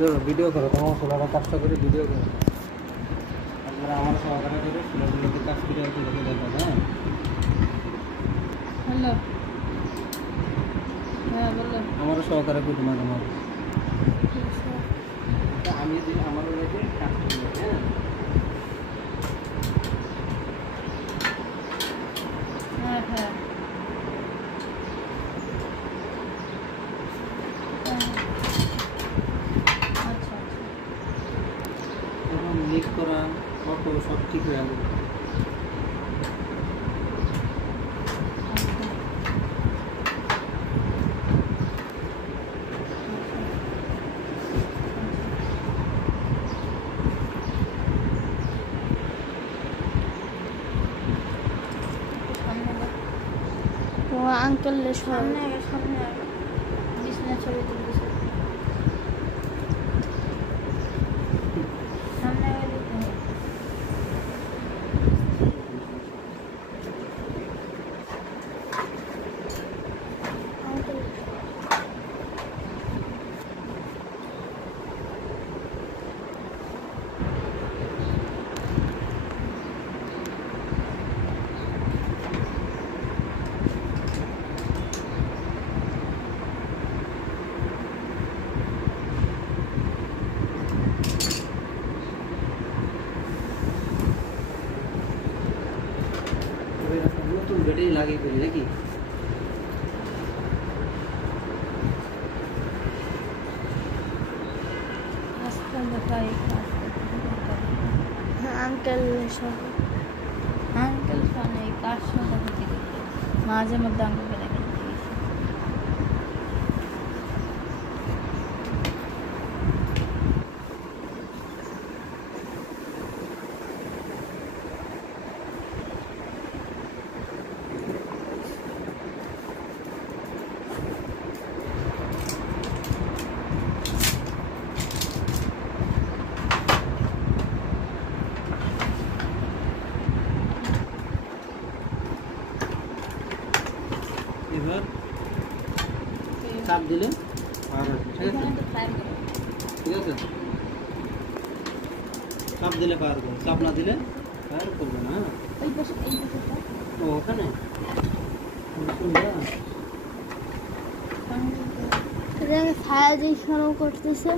Video করো, তোমার সোলারের কাজটা করে ভিডিও করো। আপনারা আমার সহকারে করে সোলারের কাজ করে দেখে দেখবেন। হ্যাঁ, হ্যালো, হ্যাঁ বলো। আমারও সহকারে করে তোমার আমার আমি আমার কাজ করবো। হ্যাঁ, হ্যাঁ হ্যাঁ আচ্ছা আচ্ছা। এখন লিক করা ফটো সব ঠিক হয়ে যাবে। ও আঙ্কেল সামনে সামনে বিছনা ছবি তুলতেছে সামনে আগে দিতে হবে। নতুন ব্যাটারি লাগিয়ে ফেলি নাকি? আজকাল দেখাই আঙ্কেল সব আঙ্কেল ফোনে কার সঙ্গে কথা বলতে মাঝে মধ্যে আঙ্কেলকে দেখে দিতে গেছি। এবার চাপ দিলে আর ঠিক আছে, এখানে তো ফায়ার করো। ঠিক আছে, চাপ দিলে পাওয়ার করবে, চাপ না দিলে পাওয়ার করবে না। হ্যাঁ, এই পাশে ও ওখানে ছায়া দিয়ে শুরু করতেছে।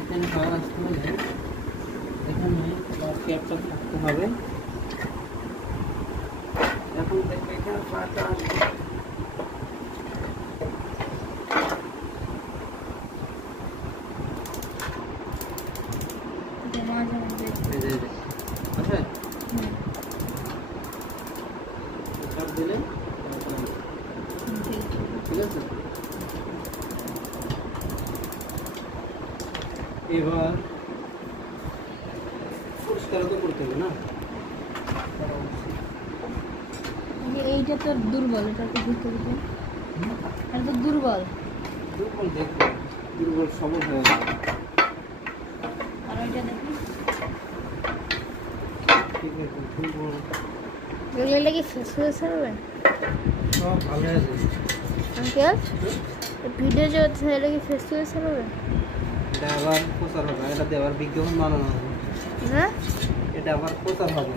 এখানে পাওয়ার আসতে হলে এখানে ক্যাপটা থাকতে হবে। এখন দেখবে এখানে পাটা আসবে। মাঝে মধ্যে এই যে আচ্ছা, হুম, চাপ দিলে ঠিক আছে। ঠিক আছে। এবার পরিষ্কার তো করতে হবে না। এইটা তো দুর্বল, এটা তো বুঝতে দিতে এটা তো দুর্বল। দুর্বল দেখবে, দুর্বল সবল হয়ে যাবে। আর ওইটা দেখি ঠিক আছে, দুর্বল এগুলো লাগি ফেস ফেস হবে সব ভালো আছে। আঙ্কেল ভিডিও যে ছেলে কি ফেস ফেস হবে এটা আবার প্রচার হবে, এটা দিয়ে আবার বিজ্ঞাপন বানানো হবে। হ্যাঁ এটা আবার প্রচার হবে,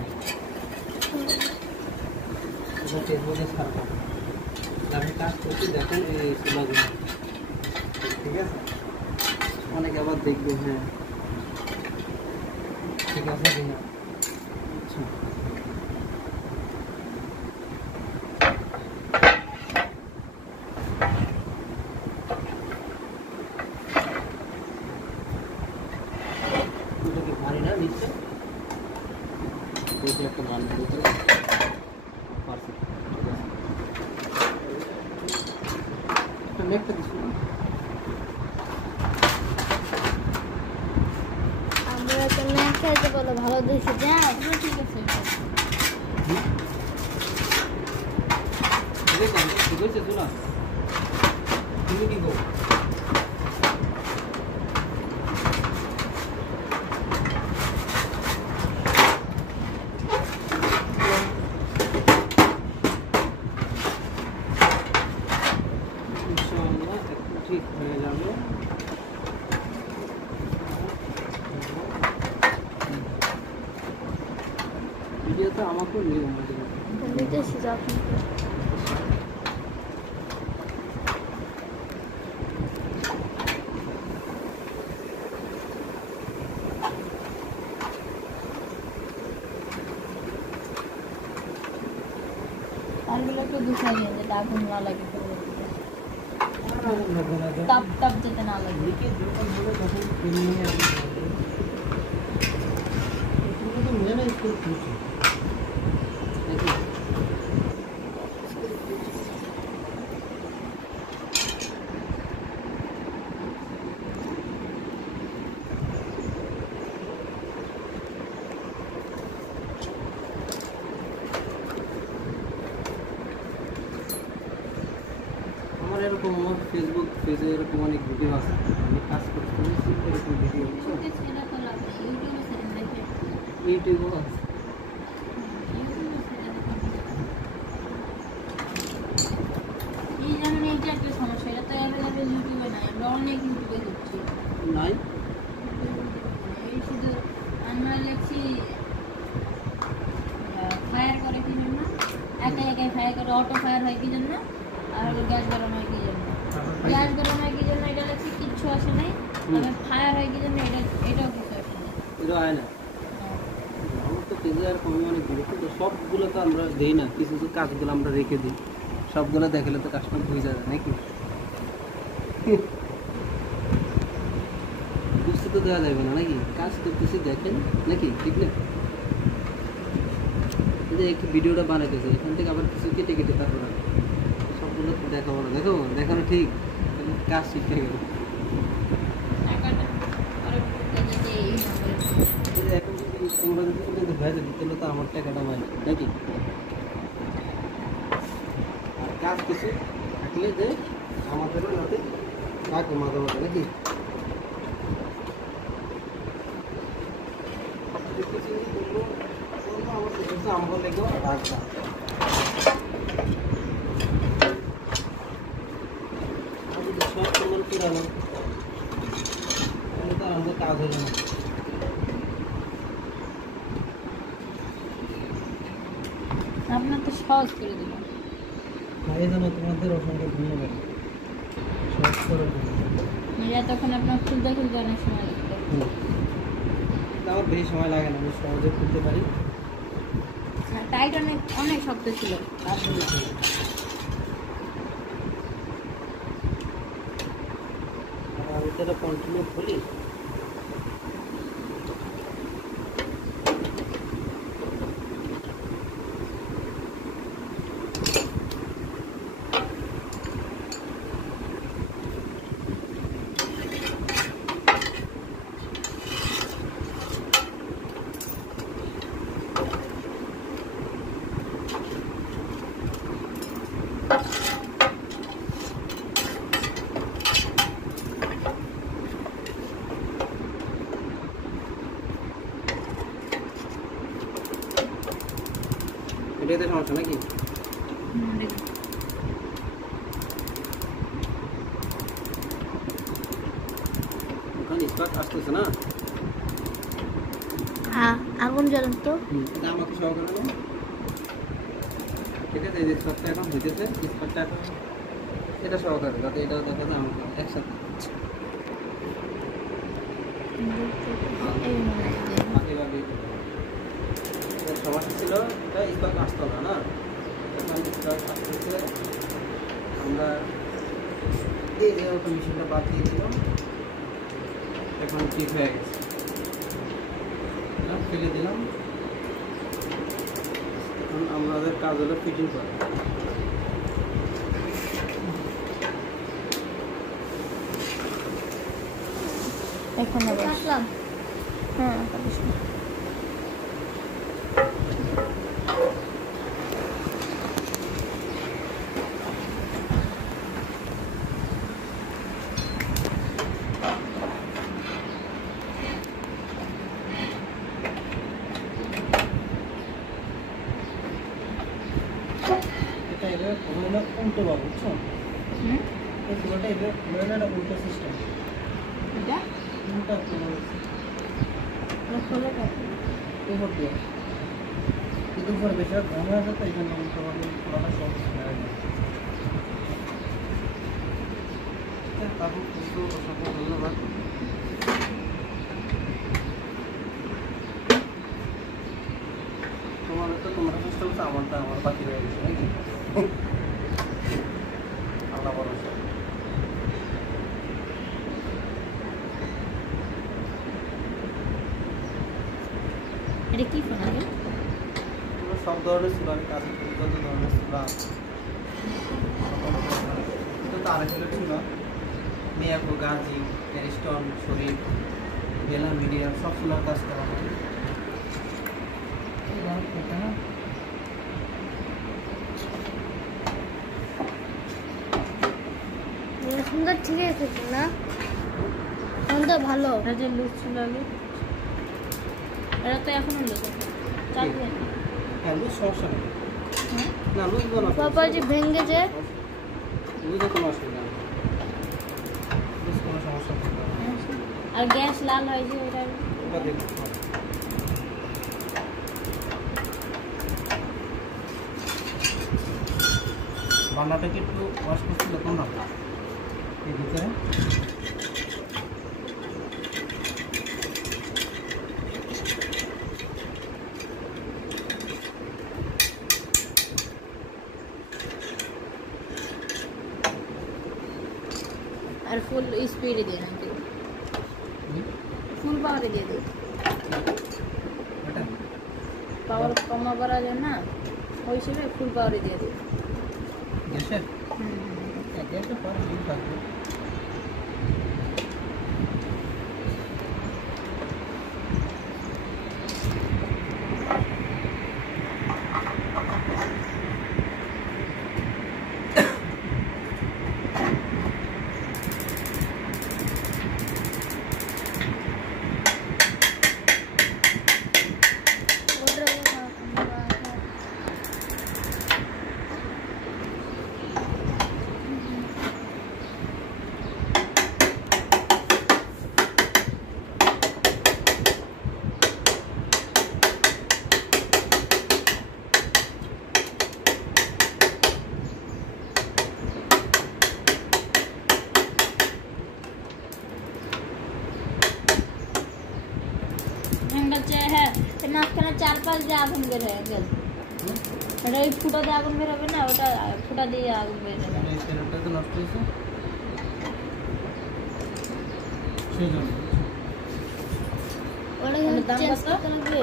এটা ফেসবুকে ছাড়বো। আমি কাজ করছি, দেখেন এই চুলাগুলো, ঠিক আছে, অনেকে আবার দেখবে। হ্যাঁ, ঠিক আছে কিনা। আচ্ছা, এটা কি ভারী না নিচ্ছে? এটা একটা ভালো ভিতরে পারফেক্ট, ঠিক আছে। একটা নেকটা দিচ্ছি না। আমরা তো না খেতে বলে ভালো দিয়েছি যাই ঠিক আছে। ঠিক আছে, ঠিক আছে চুলা, তুমি কি গো? ইনশাআল্লাহ একটু ঠিক হয়ে যাবে। নিয়ম মাঝে মাঝে। দেখতেছি তো আপনি তারগুলো একটু গুছাই নিয়ে যেতে আগুন না লাগে আর আগুন লাগবে না, যখন তাপ তাপ যেতে না লাগে। লিকে যখন হবে তখন তেল নিয়ে আগুন লাগবে। এগুলো তো মেনে স্কুল খুলছে নাকি? আমার এরকম আমার ফেসবুক পেজে এরকম অনেক ভিডিও আছে, আমি কাজ করতে করতে এরকম ভিডিও ছুটি ছেড়ে তো লাগবে, ইউটিউবে ছেড়ে দেখে। ইউটিউবও আছে। ইউটিউবে ছেড়ে দেখে। এই যেমন এইটা একটা সমস্যা, এটা তো অ্যাভেলেবেল ইউটিউবে নাই, আমরা অনেক ইউটিউবে দেখছি। নাই এই শুধু আমরা লিখছি ফায়ার করে কি জন্য, একা একাই ফায়ার করে, অটো ফায়ার হয় কি জন্য, আর হলো গ্যাস গরম হয় কি জন্য। গ্যাস গরম হয় কি জন্য এটা লিখছি, কিচ্ছু আসে নাই। তবে ফায়ার হয় কি জন্য এটাও কিছু আসে নাই। এটা হয় না। আমার তো পেজে আর কমে অনেক ভিডিও, কিন্তু সবগুলো তো আমরা দিই না, কিছু কিছু কাজগুলো আমরা রেখে দিই, সবগুলো দেখালে তো কাস্টমার হয়ে যাবে নাকি? বুঝতে তো দেওয়া যাবে না নাকি? কাজ করতেছি দেখেন নাকি, ঠিক না? এই যে একটু ভিডিওটা বানাইতেছে, এখান থেকে আবার কিছু কেটে কেটে তারপর সবগুলো তো দেখাবো না, দেখানো ঠিক, তাহলে কাজ শিখে গেল। টাকাটা পরে যেতে এই নম্বরে এই যে এখন যদি তোমরা যদি ভেজে দিতে হলে তো আমার টাকাটা মাইনে নাকি? আর কাজ কিছু থাকলে যে আমাদেরও যাতে রাখো মাঝে মাঝে নাকি? কিছু করবো আমার কিছু আমল লেগেও রাখবা। আর যদি সব তোমার পুরানো তাহলে তো আমাদের কাজ হলো না। আপনার তো সহজ করে দিল। এই জন্য তোমাদের অসংখ্য ধন্যবাদ সহজ করার জন্য। এটা তখন আপনার খুলতে খুলতে অনেক সময় লাগতো। আমার বেশি সময় লাগে না, আমি সহজে খুলতে পারি। টাইট অনেক অনেক শক্ত ছিল তারগুলো। আর আমি তো এটা কন্টিনিউ খুলি। এটাতে সমস্যা নাকি? ওখানে স্পার্ক আসতেছে না? আগুন জ্বালান তো। এটা আমাকে সহকারে দাও। ঠিক আছে, এই যে স্পার্কটা এখন হইতেছে, স্পার্কটা এখন এটা সহকারে যাতে এটাও দেখা যায় আমাকে একসাথে। এই মনে হয় যে বাকি বাকি এটার সমস্যা ছিল, এটা স্পার্ক আসতো না না, এখন স্পার্ক আসতেছে। আমরা দিয়ে দিয়ে ওটা মেশিনটা বাদ দিয়ে দিলাম, এখন ঠিক হয়ে গেছে। ফেলে দিলাম। এখন আমাদের কাজ হলো ফিটিং করা। এখন আবার আসলাম। হ্যাঁ এটা এবার হলো উল্টো বা বুঝছো? এই পুরোটা এবার হলো একটা উল্টো সিস্টেম। এটা উল্টা খোলো কত উপর দিয়ে দুপুরে বেশি ঘুম হয়ে আছে তো এই জন্য পুরোটা সমস্যা হয়ে যায়। তারপর কিন্তু অসংখ্য ধন্যবাদ। তোমাদের তো তোমরা চেষ্টা করছো, আমারটা আমার বাকি রয়ে গেছে নাকি? আল্লাহ ভরসা। এটা কি ফোন আগে? সব ধরনের চুলার কাজ করি, যত ধরনের চুলা তো তারা ছিল চুলা মিয়াকো, গাজি, অ্যারিস্টন, শরীফ, বেলা, মিডিয়া সব চুলার কাজ করা হয়। সুন্দর ঠিক আছে না, সুন্দর ভালো। এটা যে লুজ ছিল আগে, এটা তো এখনো লুজ আছে, চাপবে না। হ্যাঁ, লুজ সমস্যা নেই। হ্যাঁ? না, লুজ না, বাবা যে ভেঙে যে লুজে কোনো অসুবিধা নেই, লুজ কোনো সমস্যা নেই। আর গ্যাস লাল হয় যে এটা ওটা দেখুন। বান্নাটাকে একটু ওয়াশ করছিল তোমরা এই ভিতরে। আর ফুল স্পিডে দিয়ে নাকি ফুল পাওয়ারে দিয়ে দিই, এটা পাওয়ার কমা করা যায় না, ওই হিসেবে ফুল পাওয়ারে দিয়ে দিই। গ্যাসের গ্যাসের পরে ডিম থাকবে। হ্যাঁ, মাঝখানে 4-5 দিয়ে আগুন বের হয়ে গেল, এটা ওই ফুটা দিয়ে আগুন বের হবে না, ওটা ফুটা দিয়ে আগুন বের হবে। সেটা তো নষ্ট হয়েছে সেই জন্য। ওটা দাম চেঞ্জ কত? করতে লাগবে।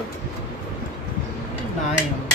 নাই এখন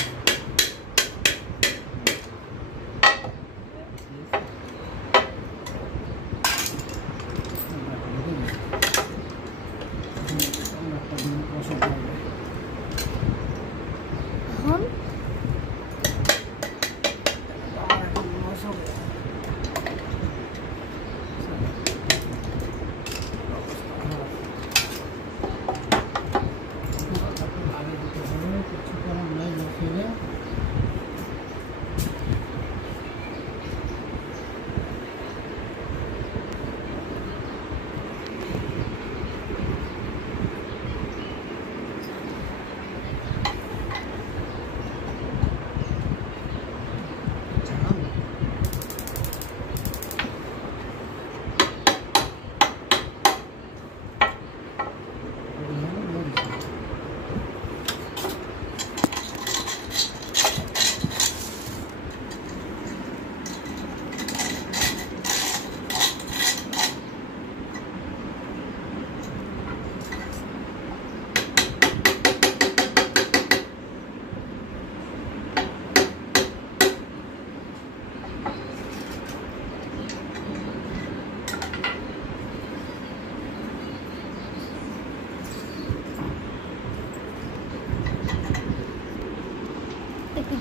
একটু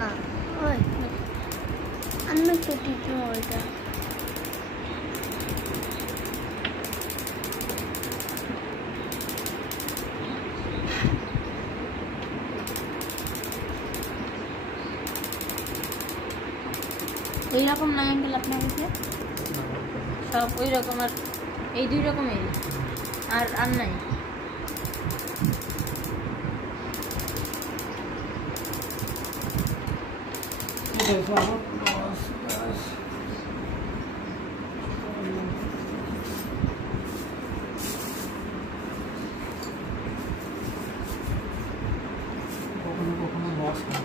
না ওই আমি একটু টিপো ওইটা। এইরকম নাই আঙ্কেল আপনার কাছে সব ওই রকম, আর এই 2 রকমের আর আর নাই। দেখো কখনো কখনো লস হয়।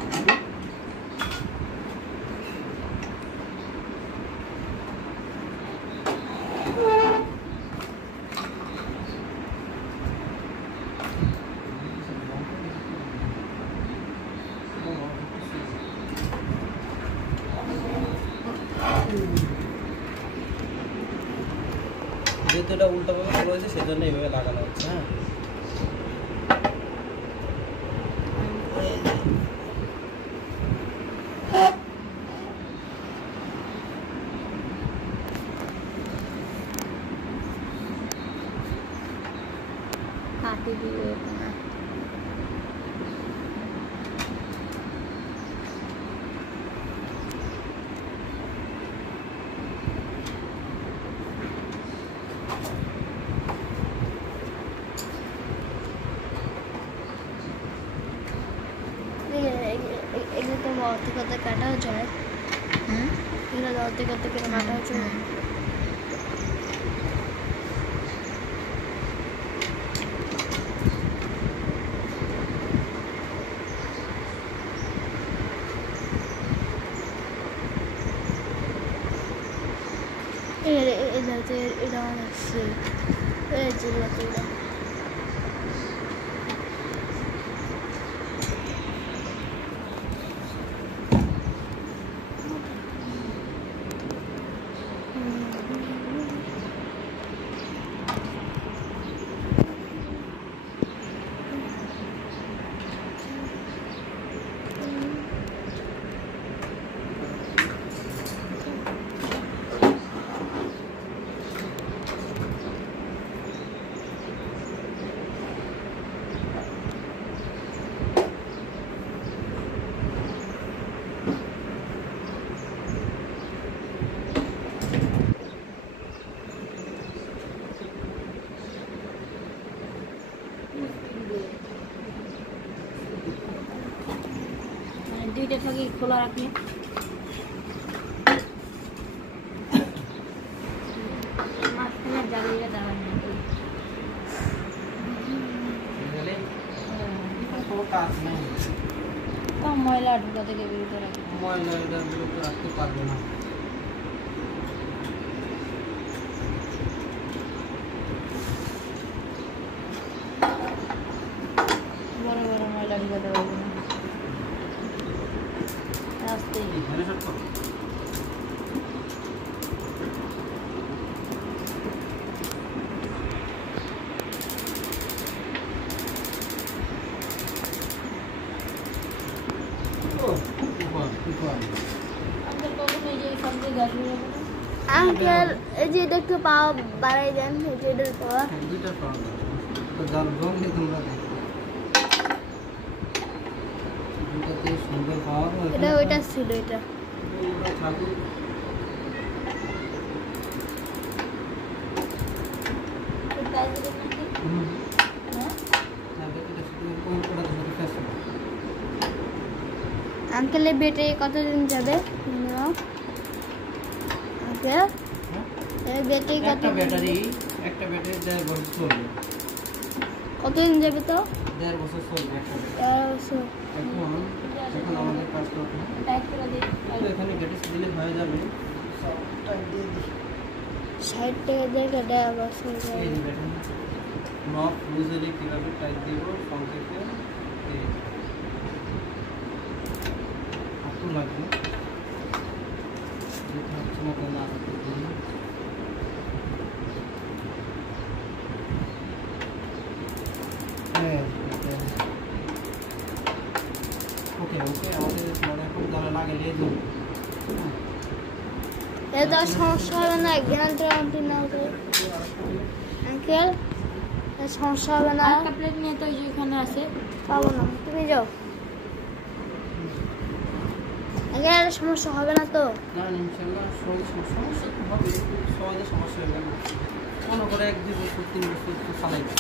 যেহেতু এটা উল্টোভাবে খোলা হয়েছে সেজন্য এইভাবে লাগানো হচ্ছে। হ্যাঁ কাটি দিয়ে না এগুলো তো অর্ধেক অর্ধেক কাটাও যায়। এগুলো অর্ধেক অর্ধেক কাটাও যায়। এটা অনেক যেগুলো দুইটা থাকি খোলা রাখলে মাঝখানে জ্বালিয়ে দেওয়ার মতো কোনো কাজ নেই। তো ময়লা ঢুকা থেকে বেরোতে রাখি ময়লা এটা বিরক্ত রাখতে পারবে না। বড় বড় ময়লা ঢুকাতে পারবো না আস্তে এখানে শর্ট করো। আমাদের কখনো এই যে সব যে গাছগুলো আঙ্কেল এই যে এটা একটু পাওয়া বাড়াই দেন এই যে এটার পাওয়া দুইটা পাওয়া তো যার রং নেই তোমরা দেখো দুটাতে সুন্দর পাওয়া এটা ওইটা ছিল এটা ওটা থাকুক। আঙ্কেল এই ব্যাটারি কতদিন যাবে মিনিমাম আঙ্কেল এই ব্যাটারি একটা ব্যাটারি 1.5 বছর চলবে। কতদিন যাবে তো 1.5 বছর চলবে একটা ব্যাটারি। এখন আমাদের কাজ করতে টাইট করে দিই এখানে গ্যাটিস দিলে হয়ে যাবে। সব টাইট দিয়ে দিই। 60 টাকা দিয়ে 1.5 বছর এই যাবে যে দেখেন নট লুজলি কিভাবে টাইট দিব সংক্ষেপে এই হাতু লাগবে যেটা হচ্ছে না কেন আগে দিই। ওকে ওকে আমাদের মানে এখন যারা লাগাইলে এই জন্য এটা সমস্যা হবে না গ্যারান্টি নাও তো আঙ্কেল সমস্যা হবে না একটা প্লেট নিয়ে তো যে এখানে আছে পাবো না তুমি যাও আঙ্কেল সমস্যা হবে না তো না ইনশাল্লাহ সমস্যা তো হবে সহজে সমস্যা হবে না মনে করে 1-2 বছর 3 বছর তো চালাইবে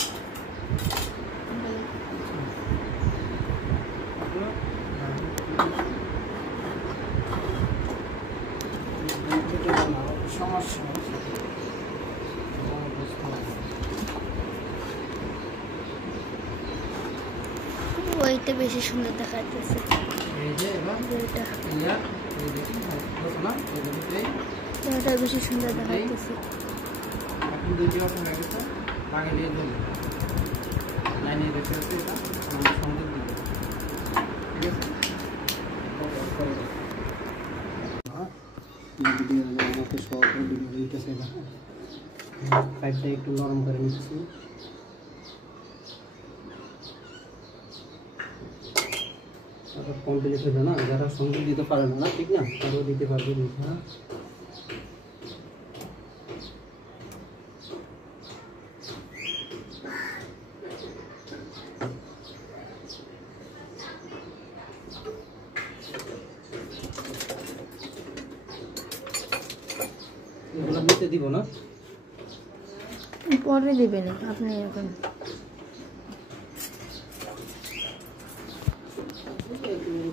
এটা বেশি সুন্দর দেখাইতেছে। এই যে এবার এটা ক্লিয়ার, এই দেখুন না, এই দুটোই এটা বেশি সুন্দর দেখাইতেছে। এখন দুইটি অপশন হয়ে গেছে, আগে দিয়ে ধরুন লাইনে রেখে হচ্ছে এটা আমাদের সংযোগ দিবে, ঠিক আছে। আমাকে শর্ট ভিডিও দিতেছে না, পাইপটা একটু নরম করে নিচ্ছি। কমপ্লিট হলো না, যারা সংযোগ দিতে পারে না, ঠিক না, তারাও দিতে পারবে। হ্যাঁ, এগুলো নিতে দিব না, পরে দিবেন আপনি এখন।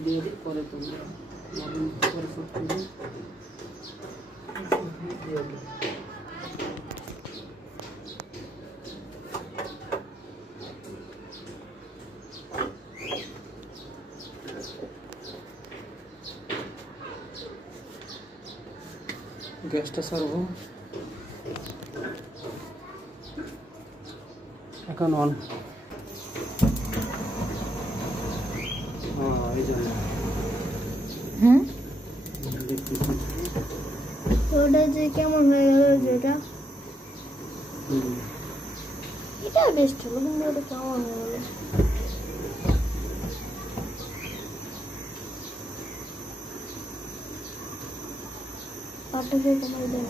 দিয়ে দিই, পরে তোমরা পরে সব করবে। গ্যাসটা সারবো এখন অন। এই জন্য ওটা যে কেমন হয়ে গেল, যেটা এটা বেস্ট হলো, কিন্তু ওটা কেমন হয়ে গেল। পাটাকে কমাই দেন।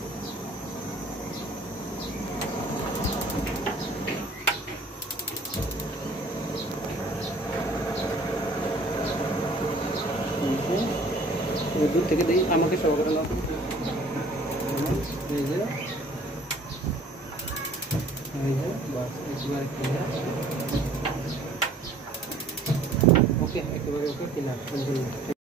দূর থেকে দেখি, আমাকে সহকারে নাও। এই যে বাস একেবারে ক্লিয়ার, ওকে, একেবারে ওকে ক্লিয়ার।